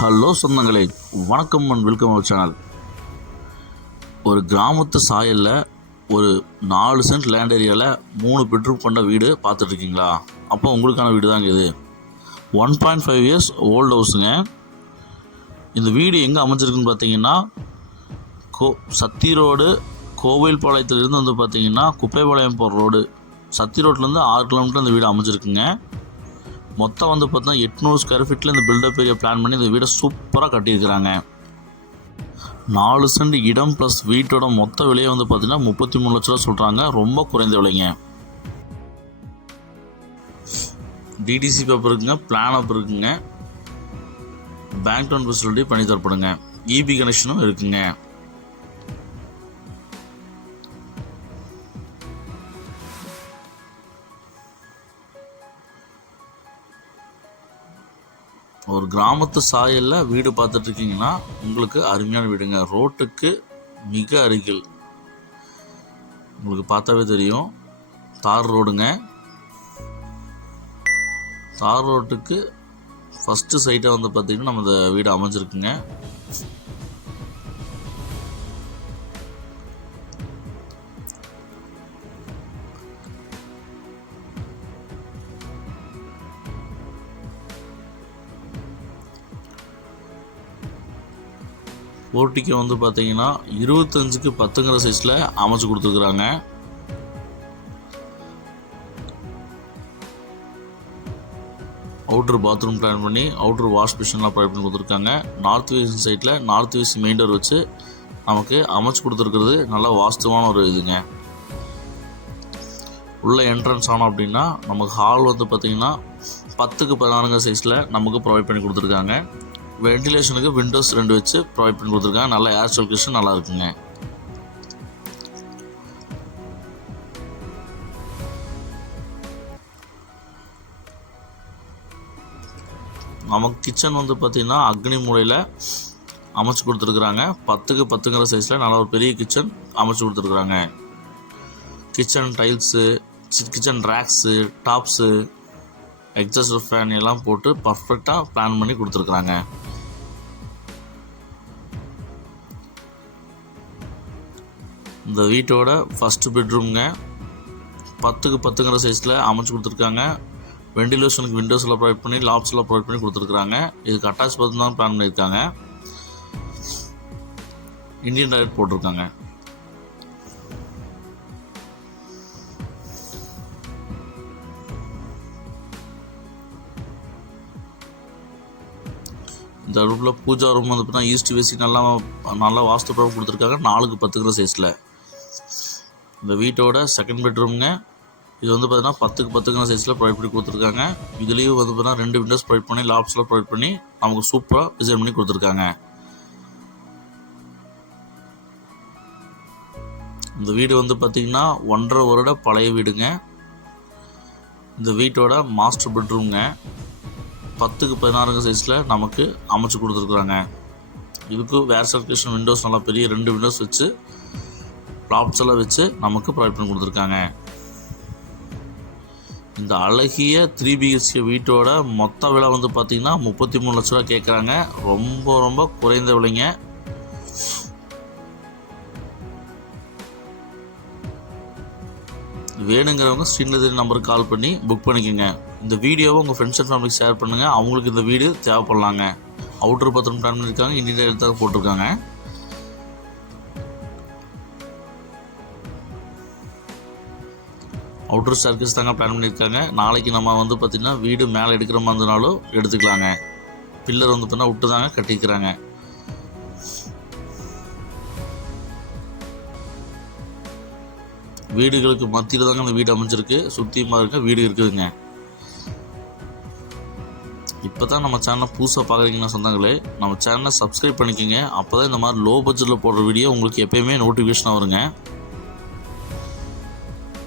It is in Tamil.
ஹலோ சொந்தங்களே வணக்கம் அண்ட் வெல்கம் அவர் சேனல். ஒரு கிராமத்து சாயலில் ஒரு நாலு சென்ட் லேண்ட் ஏரியாவில் மூணு பெட்ரூம் கொண்ட வீடு பார்த்துட்ருக்கீங்களா அப்போ உங்களுக்கான வீடு தாங்க இது. One point five years old ஹவுஸுங்க இந்த வீடு எங்கே அமைஞ்சிருக்குன்னு பார்த்தீங்கன்னா கோ சத்தி ரோடு கோவில்பாளையத்துலேருந்து வந்து பார்த்தீங்கன்னா குப்பைபாளையம் போகிற ரோடு. சத்தி ரோட்லேருந்து ஆறு கிலோமீட்டர் அந்த வீடு அமைஞ்சிருக்குங்க. மொத்தம் வந்து பார்த்தீங்கன்னா எட்நூறு ஸ்கொயர் ஃபீட்டில் இந்த பில்டப் ஏரியா பிளான் பண்ணி இந்த வீடை சூப்பராக கட்டியிருக்கிறாங்க. நாலு சென்ட் இடம் ப்ளஸ் வீட்டோட மொத்த விலையை வந்து பார்த்தீங்கன்னா முப்பத்தி மூணு லட்ச ரூபா சொல்கிறாங்க ரொம்ப குறைந்த விலைங்க. டிடிசி பேப்பர் இருக்குங்க பிளான் அப் இருக்குங்க. பேங்க் லோன் ஃபெசிலிட்டி பண்ணி தரப்படுங்க. இபி கனெக்ஷனும் இருக்குங்க. ஒரு கிராமத்து சாயலில் வீடு பார்த்துட்டு இருக்கீங்கன்னா உங்களுக்கு அருமையான வீடுங்க. ரோட்டுக்கு மிக அருகில். உங்களுக்கு பார்த்தாவே தெரியும். தார் ரோடுங்க. தார் ரோட்டுக்கு ஃபஸ்ட்டு சைட்டை வந்து பார்த்தீங்கன்னா நம்ம இந்த வீடு அமைஞ்சிருக்குங்க. போர்ட்டிக்கு வந்து பார்த்தீங்கன்னா இருபத்தஞ்சுக்கு பத்துங்கிற சைஸில் அமைச்சு கொடுத்துருக்குறாங்க. அவுட்ரு பாத்ரூம் பிளான் பண்ணி அவுட்ரு வாஷ் மிஷின்லாம் ப்ரொவைட் பண்ணி கொடுத்துருக்காங்க. நார்த் வெஸ்ட் சைட்டில் நார்த் வெஸ்ட் மெயின் டோர் வச்சு நமக்கு அமைச்சு கொடுத்துருக்கிறது நல்லா வாஸ்துவான ஒரு இதுங்க. உள்ளே என்ட்ரன்ஸ் ஆனோம் அப்படின்னா நமக்கு ஹால் வந்து பார்த்திங்கன்னா பத்துக்கு பதினாறுங்க சைஸில் நமக்கு ப்ரொவைட் பண்ணி கொடுத்துருக்காங்க. வென்டிலேஷனுக்கு விண்டோஸ் ரெண்டு வச்சு ப்ரொவைட் பண்ணி கொடுத்துருக்காங்க. நல்ல ஏர் சர்க்குலேஷன் நல்லா இருக்குங்க. நமக்கு கிச்சன் வந்து பார்த்திங்கன்னா அக்னி மூலையில் அமைச்சு கொடுத்துருக்குறாங்க. பத்துக்கு பத்துங்கிற சைஸில் நல்ல ஒரு பெரிய கிச்சன் அமைச்சு கொடுத்துருக்குறாங்க. Kitchen tiles kitchen racks tops exhauster fan எல்லாம் போட்டு பர்ஃபெக்டாக பிளான் பண்ணி கொடுத்துருக்குறாங்க. இந்த வீட்டோட ஃபஸ்ட்டு பெட்ரூம்ங்க பத்துக்கு பத்துங்கிற சைஸில் அமைச்சு கொடுத்துருக்காங்க. வெண்டிலேஷனுக்கு விண்டோஸ் எல்லாம் ப்ரொவைட் பண்ணி லாப்ஸ் எல்லாம் ப்ரொவைட் பண்ணி கொடுத்துருக்குறாங்க. இதுக்கு அட்டாச் பார்த்து தான் பிளான் பண்ணியிருக்காங்க. இந்தியன் டாய்லெட் போட்டிருக்காங்க. இந்த ரூமில் பூஜா ரூம் வந்து பார்த்தீங்கன்னா ஈஸ்ட் வேசி நல்லா நல்லா வாஸ்து படம் கொடுத்துருக்காங்க. நாலுக்கு பத்துக்கிற சைஸில் இந்த வீட்டோட செகண்ட் பெட்ரூம்ங்க இது வந்து பார்த்தீங்கன்னா பத்துக்கு பத்துக்கான சைஸில் ப்ரொவைட் பண்ணி கொடுத்துருக்காங்க. இதுலேயும் வந்து பார்த்தீங்கன்னா ரெண்டு விண்டோஸ் ப்ரொவைட் பண்ணி லாப்ஸில் ப்ரொவைட் பண்ணி நமக்கு சூப்பராக டிசைன் பண்ணி கொடுத்துருக்காங்க. இந்த வீடு வந்து பார்த்திங்கன்னா ஒன்றரை வருட பழைய வீடுங்க. இந்த வீட்டோட மாஸ்டர் பெட்ரூம்ங்க பத்துக்கு பதினாறுங்க சைஸில் நமக்கு அமைச்சு கொடுத்துருக்குறாங்க இதுக்கு வேர் சர்க்குலேஷன் விண்டோஸ் நல்லா பெரிய ரெண்டு விண்டோஸ் வச்சு லாப்ஸ் எல்லாம் வச்சு நமக்கு ப்ரொவைட் பண்ணி கொடுத்துருக்காங்க. இந்த அழகிய த்ரீ பிஹெச்கே வீட்டோட மொத்த விலை வந்து பார்த்திங்கன்னா முப்பத்தி மூணு லட்ச ரூபா கேட்குறாங்க ரொம்ப ரொம்ப குறைந்த விலைங்க. வேணுங்கிறவங்க ஸ்ரீநதி நம்பருக்கு கால் பண்ணி புக் பண்ணிக்கோங்க. இந்த வீடியோவை உங்கள் ஃப்ரெண்ட்ஸ் அண்ட் ஃபேமிலிக்கு ஷேர் பண்ணுங்கள் அவங்களுக்கு இந்த வீடு தேவைப்படலாங்க. அவுட்ரு பத்திரம் பிளான் பண்ணியிருக்காங்க இந்தியன் எடுத்தாக போட்டிருக்காங்க. அவுட்டர் சர்க்கஸ் தாங்க பிளான் பண்ணியிருக்காங்க. நாளைக்கு நம்ம வந்து பார்த்திங்கன்னா வீடு மேலே எடுக்கிற மாதிரி இருந்தாலும் எடுத்துக்கலாங்க. பில்லர் வந்து பார்த்தீங்கன்னா விட்டு தாங்க கட்டிக்கிறாங்க வீடுகளுக்கு மத்தியில் தாங்க அந்த வீடு அமைஞ்சிருக்கு. சுத்தியமாக இருக்க வீடு இருக்குதுங்க. இப்போ தான் நம்ம சேனலை புதுசாக பார்க்குறீங்கன்னா சொந்தங்களே நம்ம சேனலை சப்ஸ்கிரைப் பண்ணிக்கோங்க. அப்போ தான் இந்த மாதிரி லோ பட்ஜெட்டில் போடுற வீடியோ உங்களுக்கு எப்போயுமே நோட்டிஃபிகேஷன் வருங்க.